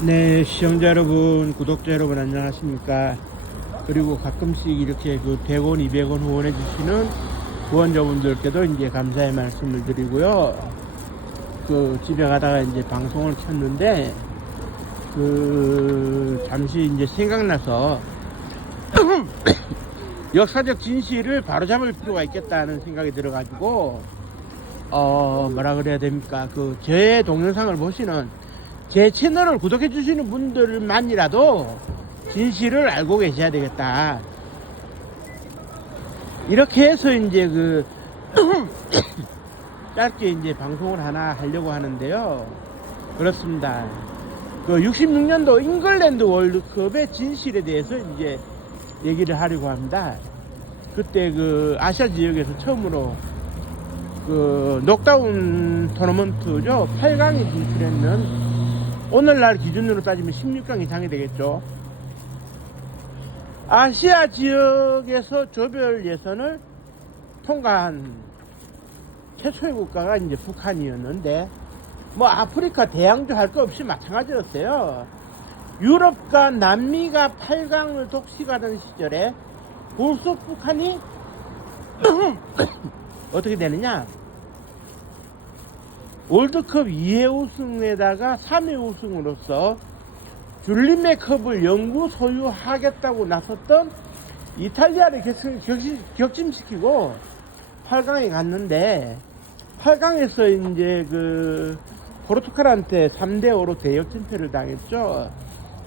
네, 시청자 여러분, 구독자 여러분 안녕하십니까? 그리고 가끔씩 이렇게 그 100원, 200원 후원해 주시는 후원자분들께도 이제 감사의 말씀을 드리고요. 그 집에 가다가 이제 방송을 켰는데 그 잠시 이제 생각나서 역사적 진실을 바로잡을 필요가 있겠다는 생각이 들어가지고 뭐라 그래야 됩니까? 그 제 동영상을 보시는 제 채널을 구독해 주시는 분들만이라도 진실을 알고 계셔야 되겠다. 이렇게 해서 이제 그 짧게 이제 방송을 하나 하려고 하는데요. 그렇습니다. 그 66년도 잉글랜드 월드컵의 진실에 대해서 이제 얘기를 하려고 합니다. 그때 그 아시아 지역에서 처음으로 그 녹다운 토너먼트죠. 8강에 진출했는 오늘날 기준으로 따지면 16강 이상이 되겠죠. 아시아 지역에서 조별 예선을 통과한 최초의 국가가 이제 북한이었는데, 뭐 아프리카 대양조 할 거 없이 마찬가지였어요. 유럽과 남미가 8강을 독식하던 시절에 벌써 북한이 어떻게 되느냐? 월드컵 2회 우승에다가 3회 우승으로서 줄림의 컵을 영구 소유하겠다고 나섰던 이탈리아를 격침시키고 8강에 갔는데, 8강에서 이제 그 포르투갈한테 3대5로 대역전패를 당했죠.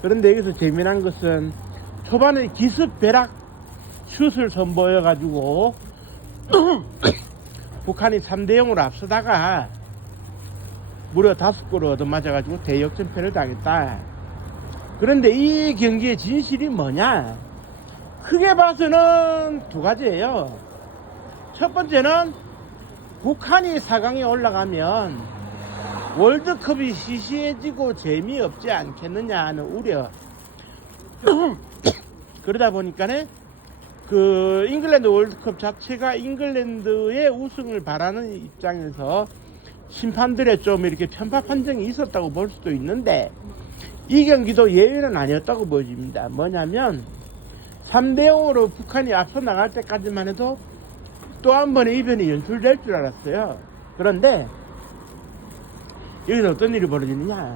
그런데 여기서 재미난 것은 초반에 기습벼락 슛을 선보여가지고 북한이 3대0으로 앞서다가 무려 5골을 얻어맞아가지고 대역전패를 당했다. 그런데 이 경기의 진실이 뭐냐? 크게 봐서는 두 가지예요. 첫 번째는 북한이 4강에 올라가면 월드컵이 시시해지고 재미없지 않겠느냐 하는 우려. 그러다 보니까는 그 잉글랜드 월드컵 자체가 잉글랜드의 우승을 바라는 입장에서 심판들의 좀 이렇게 편파 판정이 있었다고 볼 수도 있는데, 이 경기도 예외는 아니었다고 보여집니다. 뭐냐면 3대0으로 북한이 앞서 나갈 때까지만 해도 또 한 번의 이변이 연출될 줄 알았어요. 그런데 여기서 어떤 일이 벌어지느냐?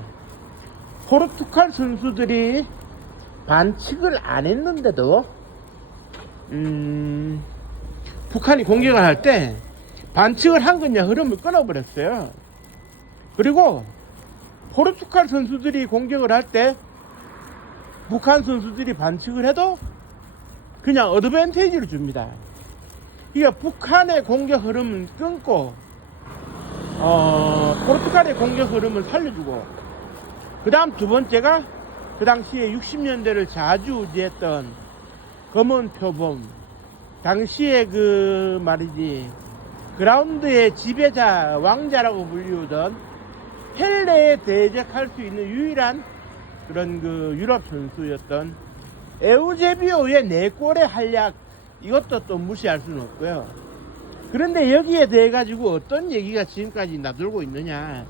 포르투갈 선수들이 반칙을 안 했는데도 북한이 공격을 할 때 반칙을 한 거냐 흐름을 끊어버렸어요. 그리고 포르투갈 선수들이 공격을 할 때 북한 선수들이 반칙을 해도 그냥 어드밴티지를 줍니다. 그러니까 북한의 공격 흐름을 끊고 포르투갈의 공격 흐름을 살려주고, 그 다음 두 번째가 그 당시에 60년대를 좌지우지했던 검은 표범, 당시에 그 말이지 그라운드의 지배자, 왕자라고 불리우던 펠레에 대적할 수 있는 유일한 그런 그 유럽 선수였던 에우제비오의 4골의 활약, 이것도 또 무시할 수는 없고요. 그런데 여기에 대해 가지고 어떤 얘기가 지금까지 나돌고 있느냐?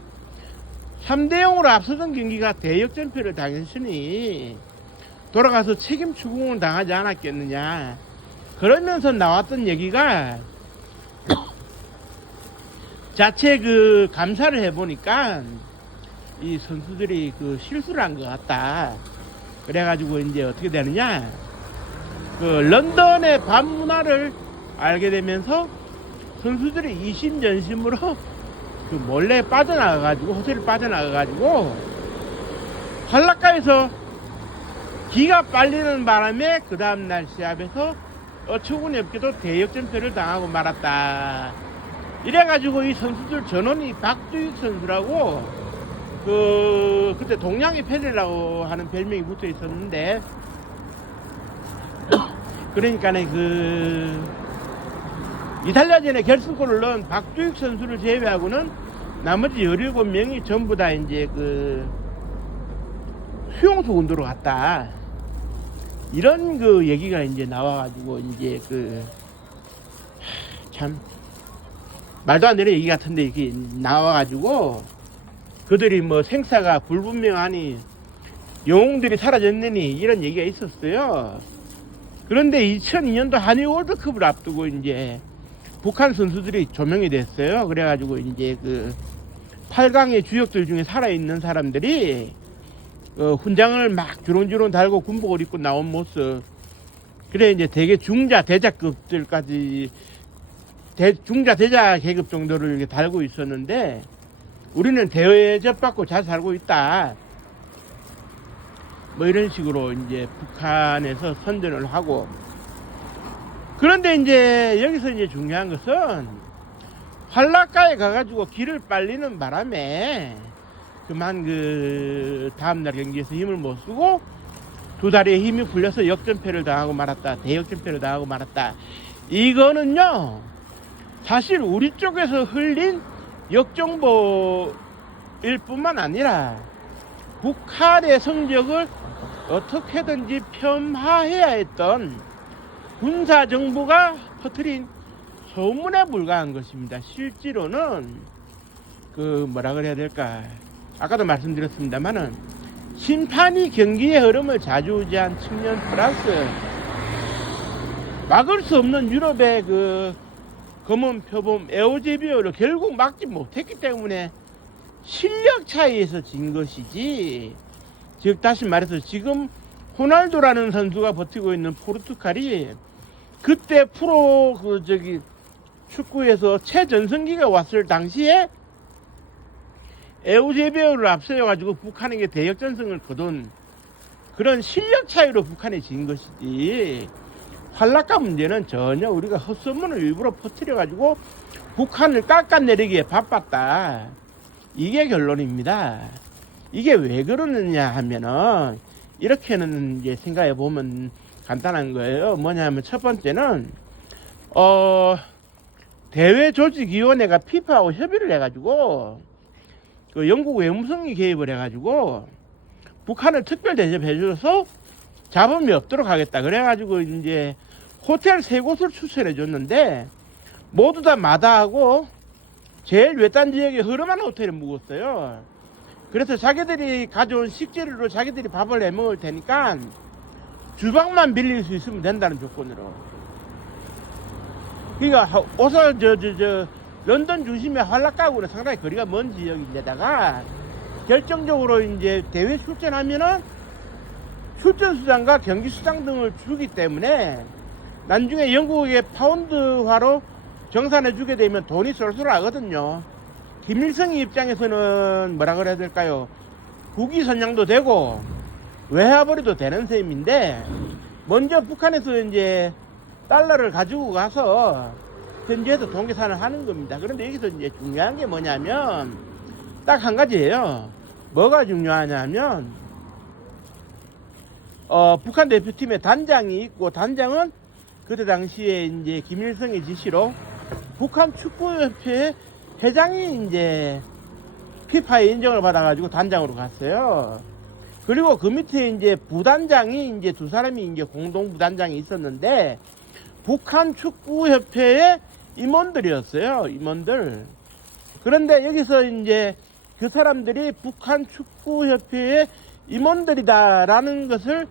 3대0으로 앞서던 경기가 대역전패를 당했으니 돌아가서 책임 추궁을 당하지 않았겠느냐? 그러면서 나왔던 얘기가 자체 그 감사를 해보니까 이 선수들이 그 실수를 한 것 같다. 그래가지고 이제 어떻게 되느냐? 그 런던의 밤 문화를 알게 되면서 선수들이 이심전심으로 그 몰래 빠져나가가지고, 호텔을 빠져나가가지고 한라카에서 기가 빨리는 바람에 그 다음날 시합에서 어처구니 없게도 대역전패를 당하고 말았다. 이래가지고 이 선수들 전원이 박두익 선수라고 그때 동양의 펠레라고 하는 별명이 붙어 있었는데, 그러니까는 그 이탈리아전에 결승골을 넣은 박두익 선수를 제외하고는 나머지 17명이 전부 다 이제 그 수용소 군도로 갔다. 이런 그 얘기가 이제 나와가지고 이제 그 참 말도 안 되는 얘기 같은데 이렇게 나와가지고 그들이 뭐 생사가 불분명하니 영웅들이 사라졌느니 이런 얘기가 있었어요. 그런데 2002년도 한일 월드컵을 앞두고 이제 북한 선수들이 조명이 됐어요. 그래가지고 이제 그 8강의 주역들 중에 살아있는 사람들이 훈장을 막 주렁주렁 달고 군복을 입고 나온 모습. 그래 이제 대개 중자 대자급들까지 중자 대자 계급 정도를 이렇게 달고 있었는데 우리는 대접받고 잘 살고 있다. 뭐 이런 식으로 이제 북한에서 선전을 하고. 그런데 이제 여기서 이제 중요한 것은 한라가에 가가지고 기를 빨리는 바람에 그만 그 다음날 경기에서 힘을 못 쓰고 두 다리에 힘이 풀려서 역전패를 당하고 말았다. 대역전패를 당하고 말았다. 이거는요 사실 우리 쪽에서 흘린 역정보일 뿐만 아니라 북한의 성적을 어떻게든지 폄하해야 했던 군사정부가 퍼뜨린 소문에 불과한 것입니다. 실제로는 그 뭐라 그래야 될까, 아까도 말씀드렸습니다만은 심판이 경기의 흐름을 좌지우지한 측면 플러스 막을 수 없는 유럽의 그 검은 표범 에우제비오를 결국 막지 못했기 때문에 실력 차이에서 진 것이지, 즉 다시 말해서 지금 호날두라는 선수가 버티고 있는 포르투갈이 그때 프로 축구에서 최전성기가 왔을 당시에 에우제비오를 앞세워가지고 북한에게 대역전승을 거둔 그런 실력 차이로 북한이 진 것이지, 한라가 문제는 전혀 우리가 헛소문을 일부러 퍼뜨려가지고 북한을 깎아내리기에 바빴다. 이게 결론입니다. 이게 왜 그러느냐 하면은 이렇게는 이제 생각해 보면 간단한 거예요. 뭐냐면 첫 번째는 대회 조직위원회가 피파하고 협의를 해가지고 그 영국 외무성이 개입을 해가지고 북한을 특별 대접해줘서 잡음이 없도록 하겠다. 그래가지고 이제 호텔 3곳을 추천해 줬는데 모두 다 마다하고 제일 외딴 지역에 흐름한 호텔에 묵었어요. 그래서 자기들이 가져온 식재료로 자기들이 밥을 해 먹을 테니까 주방만 빌릴 수 있으면 된다는 조건으로. 그러니까 오서 런던 중심의 한라가하고는 상당히 거리가 먼 지역인데다가 결정적으로 이제 대회 출전하면은 출전 수당과 경기 수당 등을 주기 때문에 나중에 영국의 파운드화로 정산해 주게 되면 돈이 쏠쏠 하거든요. 김일성의 입장에서는 뭐라 그래야 될까요? 국위 선양도 되고 외화벌이도 되는 셈인데, 먼저 북한에서 이제 달러를 가지고 가서 현지에서 돈 계산을 하는 겁니다. 그런데 여기서 이제 중요한 게 뭐냐면 딱 한 가지예요. 뭐가 중요하냐면 북한 대표팀에 단장이 있고, 단장은 그때 당시에 이제 김일성의 지시로 북한 축구협회 회장이 이제 피파의 인정을 받아가지고 단장으로 갔어요. 그리고 그 밑에 이제 부단장이 이제 두 사람이 이제 공동 부단장이 있었는데 북한 축구협회의 임원들이었어요. 임원들. 그런데 여기서 이제 그 사람들이 북한 축구협회의 임원들이다라는 것을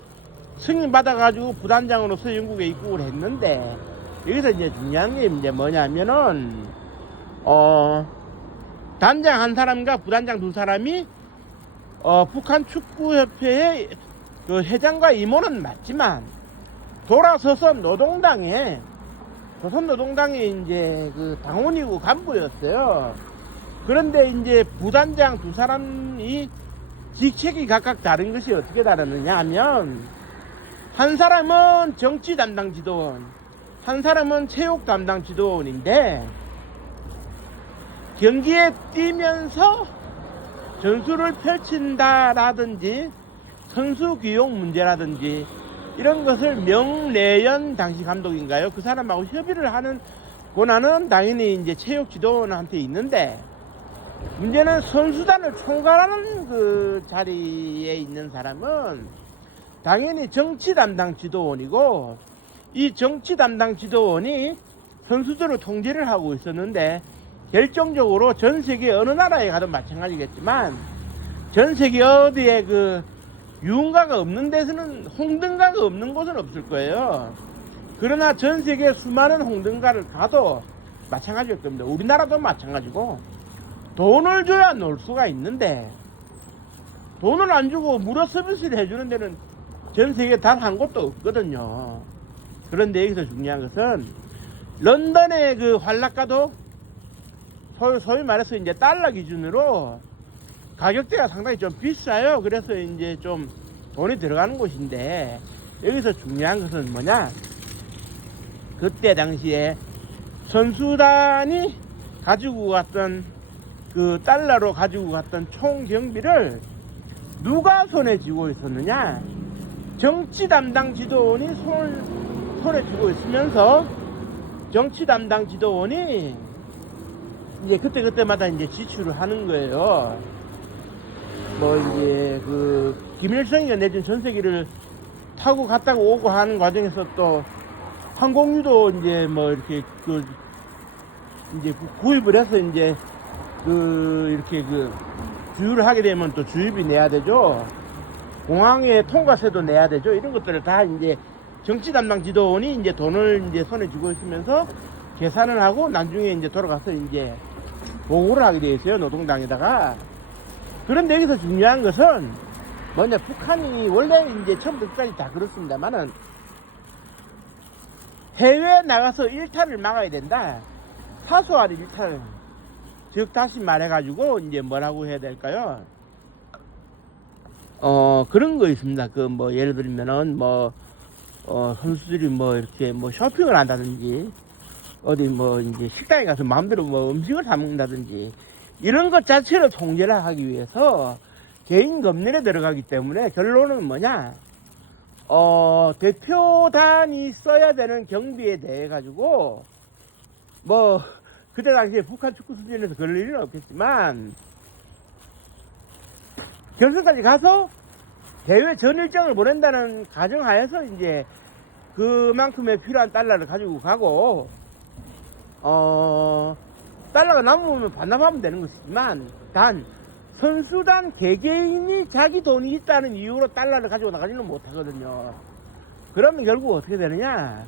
승인받아가지고 부단장으로서 영국에 입국을 했는데, 여기서 이제 중요한 게 이제 뭐냐면은, 단장 한 사람과 부단장 두 사람이, 북한 축구협회의 그 회장과 임원은 맞지만, 돌아서서 노동당에, 조선노동당의 이제 그 당원이고 간부였어요. 그런데 이제 부단장 두 사람이 직책이 각각 다른 것이 어떻게 다르느냐 하면, 한 사람은 정치 담당 지도원, 한 사람은 체육 담당 지도원인데, 경기에 뛰면서 전술을 펼친다라든지 선수 기용 문제라든지 이런 것을 명래연 당시 감독인가요? 그 사람하고 협의를 하는 권한은 당연히 이제 체육 지도원한테 있는데, 문제는 선수단을 총괄하는 그 자리에 있는 사람은 당연히 정치 담당 지도원이고, 이 정치 담당 지도원이 선수들을 통제를 하고 있었는데, 결정적으로 전 세계 어느 나라에 가도 마찬가지겠지만 전 세계 어디에 그 유흥가가 없는 데서는, 홍등가가 없는 곳은 없을 거예요. 그러나 전 세계 수많은 홍등가를 가도 마찬가지일 겁니다. 우리나라도 마찬가지고, 돈을 줘야 놀 수가 있는데, 돈을 안 주고 무료 서비스를 해주는 데는 전 세계 단 한 곳도 없거든요. 그런데 여기서 중요한 것은, 런던의 그 환락가도 소위 말해서 이제 달러 기준으로 가격대가 상당히 좀 비싸요. 그래서 이제 좀 돈이 들어가는 곳인데, 여기서 중요한 것은 뭐냐? 그때 당시에 선수단이 가지고 갔던 그 달러로 가지고 갔던 총 경비를 누가 손에 쥐고 있었느냐? 정치 담당 지도원이 손에 쥐고 있으면서 정치 담당 지도원이 이제 그때마다 이제 지출을 하는 거예요. 뭐 이제 그 김일성이가 내준 전세기를 타고 갔다가 오고 하는 과정에서 또 항공유도 이제 뭐 이렇게 그 이제 구입을 해서 이제 그 이렇게 그 주유를 하게 되면 또 주유비 내야 되죠. 공항에 통과세도 내야 되죠. 이런 것들을 다 이제 정치 담당 지도원이 이제 돈을 이제 손에 쥐고 있으면서 계산을 하고 나중에 이제 돌아가서 이제 보고를 하게 되어 있어요. 노동당에다가. 그런데 여기서 중요한 것은 뭐냐, 북한이 원래 이제 처음부터 끝까지 다 그렇습니다만은 해외에 나가서 일탈을 막아야 된다. 사소한 일탈. 즉 다시 말해가지고 이제 뭐라고 해야 될까요? 그런 거 있습니다. 그 뭐 예를 들면은 뭐 선수들이 뭐 이렇게 뭐 쇼핑을 한다든지 어디 뭐 이제 식당에 가서 마음대로 뭐 음식을 사 먹는다든지 이런 것 자체를 통제를 하기 위해서 개인 검열에 들어가기 때문에 결론은 뭐냐? 대표단이 써야 되는 경비에 대해 가지고 뭐 그때 당시에 북한 축구 수준에서 그럴 일은 없겠지만 결승까지 가서 대회 전 일정을 보낸다는 가정하에서 이제 그만큼의 필요한 달러를 가지고 가고 달러가 남으면 반납하면 되는 것이지만 단 선수단 개개인이 자기 돈이 있다는 이유로 달러를 가지고 나가지는 못하거든요. 그러면 결국 어떻게 되느냐?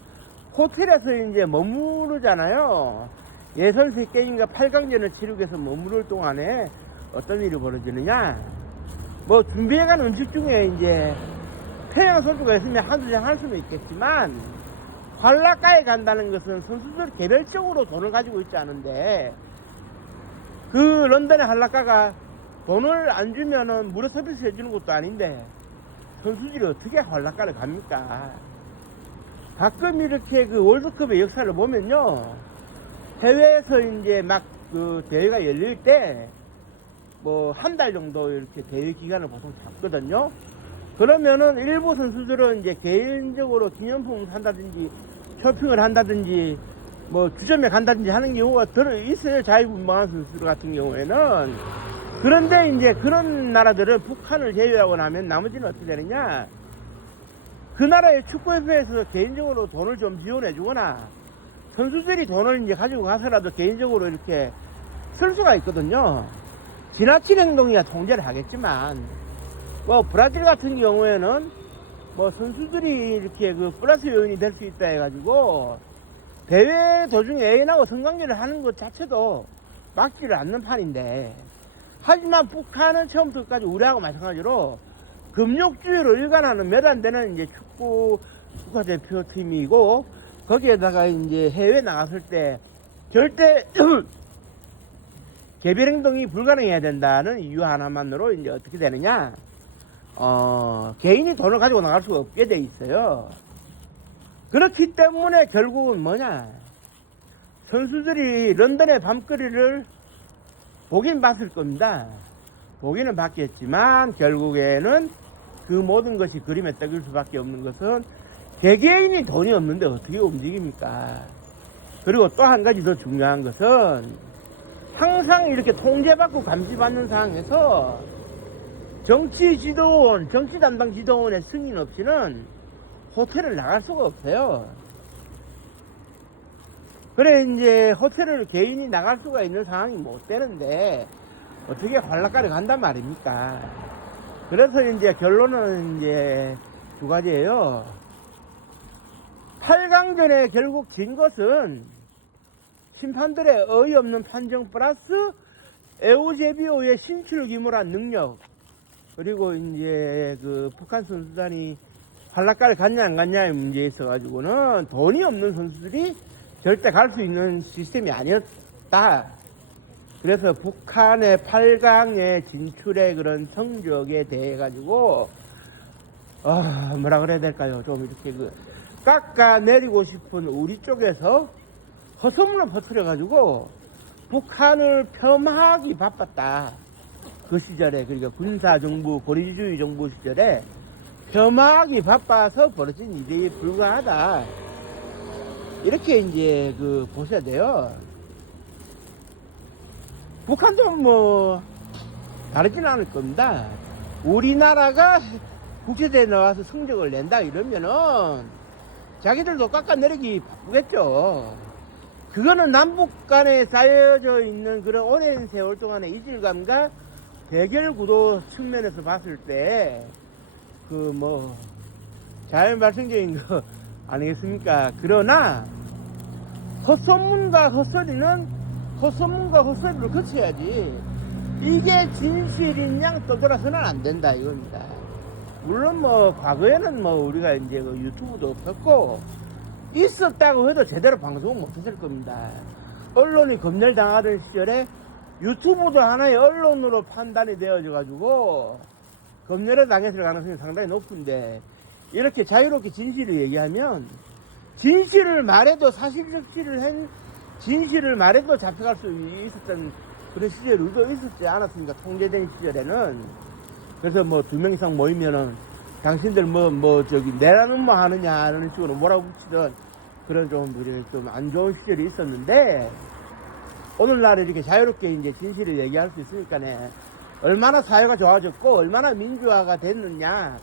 호텔에서 이제 머무르잖아요. 예선세 게임과 8강전을 치르기 위해서 머무를 동안에 어떤 일이 벌어지느냐? 뭐 준비해간 음식 중에 이제 태양 소주가 있으면 한두 잔 할 수는 있겠지만 환락가에 간다는 것은 선수들 개별적으로 돈을 가지고 있지 않은데 그 런던의 환락가가 돈을 안 주면은 무료 서비스 해주는 것도 아닌데 선수들이 어떻게 환락가를 갑니까? 가끔 이렇게 그 월드컵의 역사를 보면요, 해외에서 이제 막 그 대회가 열릴 때 뭐 한 달 정도 이렇게 대회 기간을 보통 잡거든요. 그러면은 일부 선수들은 이제 개인적으로 기념품을 산다든지 쇼핑을 한다든지 뭐 주점에 간다든지 하는 경우가 들어 있어요. 자유분방한 선수들 같은 경우에는. 그런데 이제 그런 나라들은 북한을 제외하고 나면 나머지는 어떻게 되느냐? 그 나라의 축구협회에서 개인적으로 돈을 좀 지원해 주거나 선수들이 돈을 이제 가지고 가서라도 개인적으로 이렇게 쓸 수가 있거든요. 지나친 행동이야 통제를 하겠지만 뭐 브라질 같은 경우에는 뭐 선수들이 이렇게 그 플러스 요인이 될 수 있다 해가지고 대회 도중에 애인하고 성관계를 하는 것 자체도 막지를 않는 판인데, 하지만 북한은 처음부터 끝까지 우리하고 마찬가지로 금욕주의로 일관하는 몇 안 되는 이제 축구 국가대표팀이고, 거기에다가 이제 해외 나갔을 때 절대 개별 행동이 불가능해야 된다는 이유 하나만으로 이제 어떻게 되느냐? 개인이 돈을 가지고 나갈 수가 없게 돼 있어요. 그렇기 때문에 결국은 뭐냐? 선수들이 런던의 밤거리를 보긴 봤을 겁니다. 보기는 봤겠지만 결국에는 그 모든 것이 그림에 떡일 수밖에 없는 것은 개개인이 돈이 없는데 어떻게 움직입니까? 그리고 또 한 가지 더 중요한 것은 항상 이렇게 통제받고 감시받는 상황에서 정치 지도원, 정치 담당 지도원의 승인 없이는 호텔을 나갈 수가 없어요. 그래 이제 호텔을 개인이 나갈 수가 있는 상황이 못 되는데 어떻게 환락가를 간단 말입니까? 그래서 이제 결론은 이제 두 가지예요. 8강전에 결국 진 것은 심판들의 어이없는 판정 플러스 에우제비오의 신출귀몰한 능력, 그리고 이제 그 북한 선수단이 한라카를 갔냐 안 갔냐의 문제에 있어가지고는 돈이 없는 선수들이 절대 갈 수 있는 시스템이 아니었다. 그래서 북한의 8강의 진출의 그런 성적에 대해 가지고 뭐라 그래야 될까요? 좀 이렇게 깎아내리고 싶은 우리 쪽에서 허소문을 퍼뜨려 가지고 북한을 폄하하기 바빴다. 그 시절에, 그러니까 군사정부, 고리주의 정부 시절에 폄하하기 바빠서 벌어진 일이 불가하다. 이렇게 이제 보셔야 돼요. 북한도 뭐 다르진 않을 겁니다. 우리나라가 국제대회에 나와서 성적을 낸다 이러면은 자기들도 깎아내리기 바쁘겠죠. 그거는 남북 간에 쌓여져 있는 그런 오랜 세월 동안의 이질감과 대결 구도 측면에서 봤을 때 자연 발생적인 거 아니겠습니까? 그러나 헛소문과 헛소리를 거쳐야지 이게 진실인 양 떠돌아서는 안 된다 이겁니다. 물론 과거에는 우리가 이제 유튜브도 없었고 있었다고 해도 제대로 방송을 못했을 겁니다. 언론이 검열당하던 시절에 유튜브도 하나의 언론으로 판단이 되어져 가지고 검열에 당했을 가능성이 상당히 높은데, 이렇게 자유롭게 진실을 얘기하면 진실을 말해도 진실을 말해도 잡혀갈 수 있었던 그런 시절도 있었지 않았습니까? 통제된 시절에는. 그래서 두 명 이상 모이면은 당신들 내라는 뭐 하느냐 하는 식으로 몰아붙이던 그런 좀 안 좋은 시절이 있었는데, 오늘날 이렇게 자유롭게 이제 진실을 얘기할 수 있으니까네, 얼마나 사회가 좋아졌고 얼마나 민주화가 됐느냐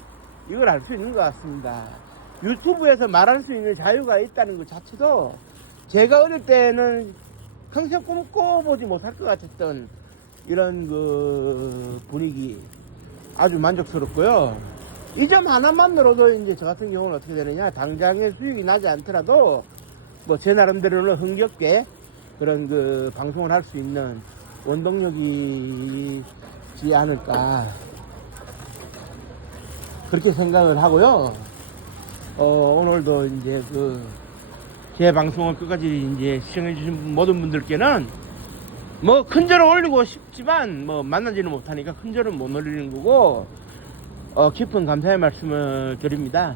이걸 알 수 있는 것 같습니다. 유튜브에서 말할 수 있는 자유가 있다는 것 자체도 제가 어릴 때는 평생 꿈꿔보지 못할 것 같았던 이런 분위기, 아주 만족스럽고요. 이 점 하나만으로도 이제 저 같은 경우는 어떻게 되느냐, 당장의 수익이 나지 않더라도 제 나름대로는 흥겹게 그런 방송을 할 수 있는 원동력이지 않을까, 그렇게 생각을 하고요. 오늘도 이제 제 방송을 끝까지 이제 시청해주신 모든 분들께는 큰 절을 올리고 싶지만 만나지는 못하니까 큰 절은 못 올리는 거고, 깊은 감사의 말씀을 드립니다.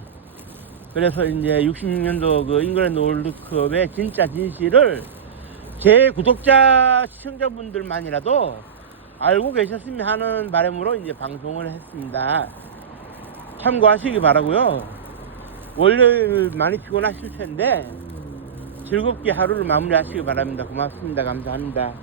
그래서 이제 66년도 잉글랜드 월드컵의 진짜 진실을 제 구독자 시청자분들만이라도 알고 계셨으면 하는 바람으로 이제 방송을 했습니다. 참고하시기 바라고요. 월요일 많이 피곤하실 텐데 즐겁게 하루를 마무리하시기 바랍니다. 고맙습니다. 감사합니다.